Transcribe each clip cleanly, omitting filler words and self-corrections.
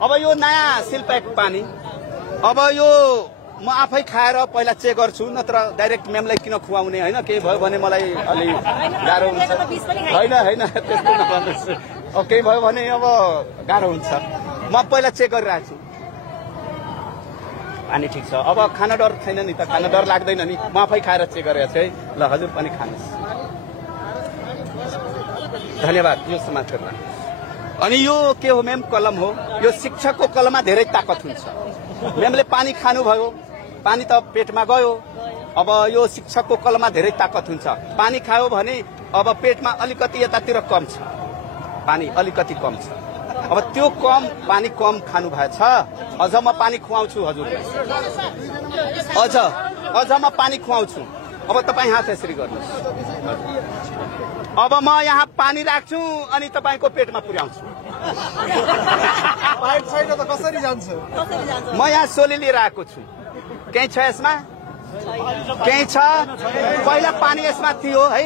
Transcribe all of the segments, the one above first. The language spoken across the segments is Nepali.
अब यो नयाँ सिलप्याक पानी अब यो म आफै खाएर पहिला चेक गर्छु नत्र डाइरेक्ट मेमलाई किन खुवाउने हैन केही भयो भने मलाई अलि गाह्रो हुन्छ हैन हैन त्यस्तो नगर्नुस् अब केही भयो भने अब गाह्रो हुन्छ म पहिला चेक गरिराख्छु पानी ठीक छ अब खाना डर छैन नि त खाना डर लाग्दैन नि म आफै खाएर चेक गरेको छु है ल हजुर पनि खानुस् धन्यवाद यो समाज गर्न अनि यो के हो मेम कलम हो यो शिक्षकको कलममा धेरै ताकत हुन्छ मेमले पानी खानुभयो पानी त पेटमा गयो अब यो शिक्षकको कलममा धेरै ताकत हुन्छ पानी खायो भने अब पेटमा अलिकति यतातिर कम छ पानी अलिकति कम छ अब त्यो कम पानी कम खानु भएछ अझ म पानी खुवाउँछु हजुरलाई अझ म पानी खुवाउँछु अब तपाईँ हात यसरी गर्नुहोस् अब म यहाँ पानी राख्छु अनि तपाईको पेटमा पुर्याउँछु कसरी जान्छ म यहाँ सोली लिएर आएको छु केही छ यसमा केही छ पहिला पानी यसमा थियो है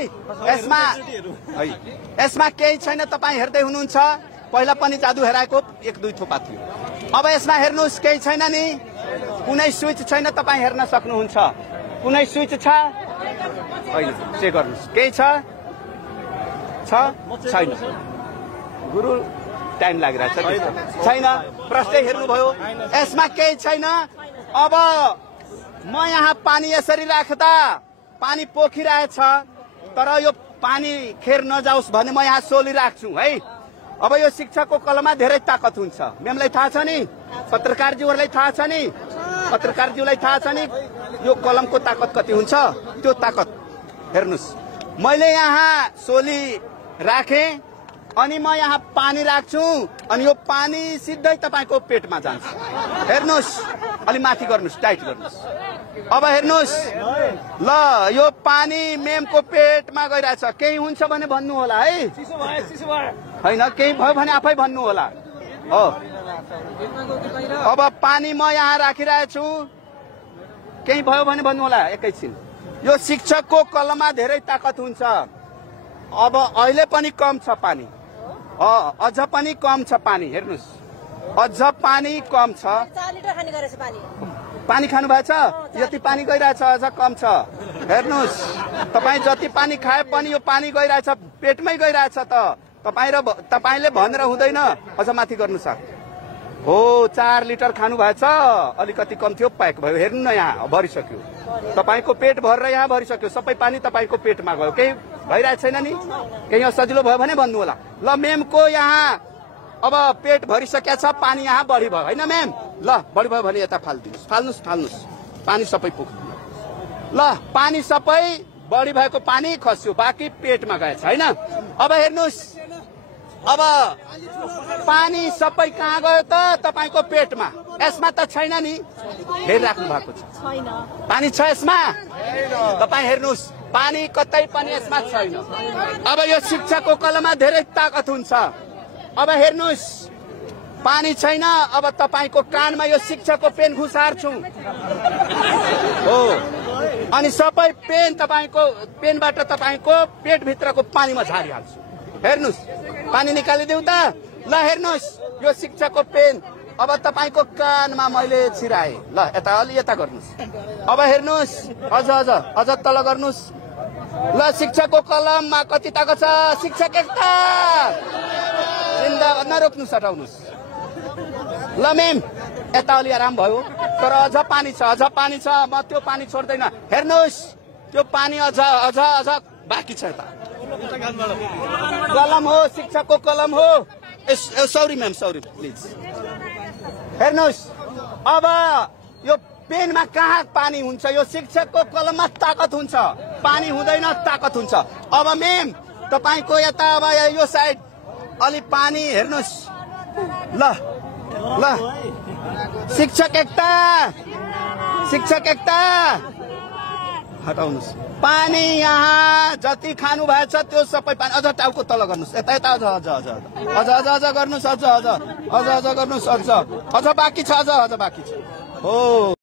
यसमा केही छैन तपाईँ हेर्दै हुनुहुन्छ पहिला पनि जादु हेराएको एक दुई थोपा थियो अब यसमा हेर्नुहोस् केही छैन नि कुनै स्विच छैन तपाईँ हेर्न सक्नुहुन्छ कुनै स्विच छ चेक गर्नुहोस् केही छ छैन गुरु टाइम लागिरहेछ छैन प्रश्नै हेर्नुभयो यसमा केही छैन अब म यहाँ पानी यसरी राख्दा पानी पोखिरहेछ तर यो पानी खेर नजाओस् भने म यहाँ सोली राख्छु है अब यो शिक्षकको कलममा धेरै ताकत हुन्छ मेमलाई थाहा छ नि पत्रकारज्यूहरूलाई थाहा छ नि पत्रकारज्यूलाई थाहा छ नि यो कलमको ताकत कति हुन्छ त्यो ताकत हेर्नुस् मैले यहाँ सोली राखे अनि म यहाँ पानी राख्छु अनि यो पानी सिधै तपाईको पेटमा जान्छ हेर्नुस् अलि माथि गर्नुस् टाइट गर्नुस् अब हेर्नुस् ल यो पानी मेमको पेटमा गइरहेछ केही हुन्छ भने भन्नु होला है हैन केही भयो भने आफै भन्नु होला हो अब पानी म यहाँ राखिरहेछु केही भयो भने भन्नु होला एकैछिन यो शिक्षकको कलममा धेरै ताकत हुन्छ अब अहिले पनि कम छ पानी अझ पनि कम छ पानी हेर्नुस् अझ पानी कम छ 4 लिटर खाने गरेछ पानी खानु भएछ यति पानी गइरहेछ अझ कम छ हेर्नुस् तपाई जति पानी खाए पनि यो पानी गइरहेछ पेटमै गइरहेछ त तपाईले भनेर हुँदैन अझ माथि गर्नुस् हो 4 लिटर खानु भएछ अलिकति कम थियो प्याक भयो हेर्नु न यहाँ भरिसक्यो तपाईको पेट भरेर यहाँ भरिसक्यो सबै पानी तपाईको पेटमा गयो केही भइरहेको छैन नि केही सजिलो भयो भने भन्नु होला ल मेमको यहाँ अब पेट भरिसकेको छ पानी यहाँ बढी भयो हैन मेम ल बढी भयो भने यता फाल्नुस् पानी सबै पुग्यो ल पानी सबै बढी भएको पानी खस्यो बाँकी पेटमा गएछ हैन अब हेर्नुस् अब पानी सबै कहाँ गयो त तपाईको पेटमा यसमा त छैन नि हेरिराख्नु भएको छ पानी छ यसमा तपाई हेर्नुस् पानी कतै पनि यसमा छैन अब यो शिक्षकको कलममा धेरै ताकत हुन्छ अब हेर्नुस् पानी छैन अब तपाईको कानमा यो शिक्षकको पेन घुसार्छु हो अनि सबै पेन तपाईको पेनबाट तपाईको पेट भित्रको पानीमा झारिहाल्छु हेर्नुस् पानी निकालिदेऊ त ल हेर्नुस् यो शिक्षकको पेन अब तपाईको कानमा मैले छिराए ल यता अलि यता गर्नुस् अब हेर्नुस् अझ तल गर्नुस् ल शिक्षकको कलममा कति ताकत छ शिक्षक एकता जिन्दा नरोक्नुस् हटाउनुस् ल मेम यता अलि आराम भयो तर अझ पानी छ म त्यो पानी छोड्दैन हेर्नुस् त्यो पानी अझ बाँकी छ यता कलम हो शिक्षकको कलम हो सौरी मेम सौरी प्लिज हेर्नुस् अब यो पेनमा कहाँ पानी हुन्छ यो शिक्षकको कलममा ताकत हुन्छ पानी हुँदैन ताकत हुन्छ अब मेम तपाईको यता अब यो साइड अलि पानी हेर्नुस् ल शिक्षक एकता हटाउनुस् पानी यहाँ जति खानु भएछ त्यो सबै पानी अझ टाउको तल गर्नुस् यता अझ गर्नुस् अझ गर्नुस् अझ बाँकी छ हो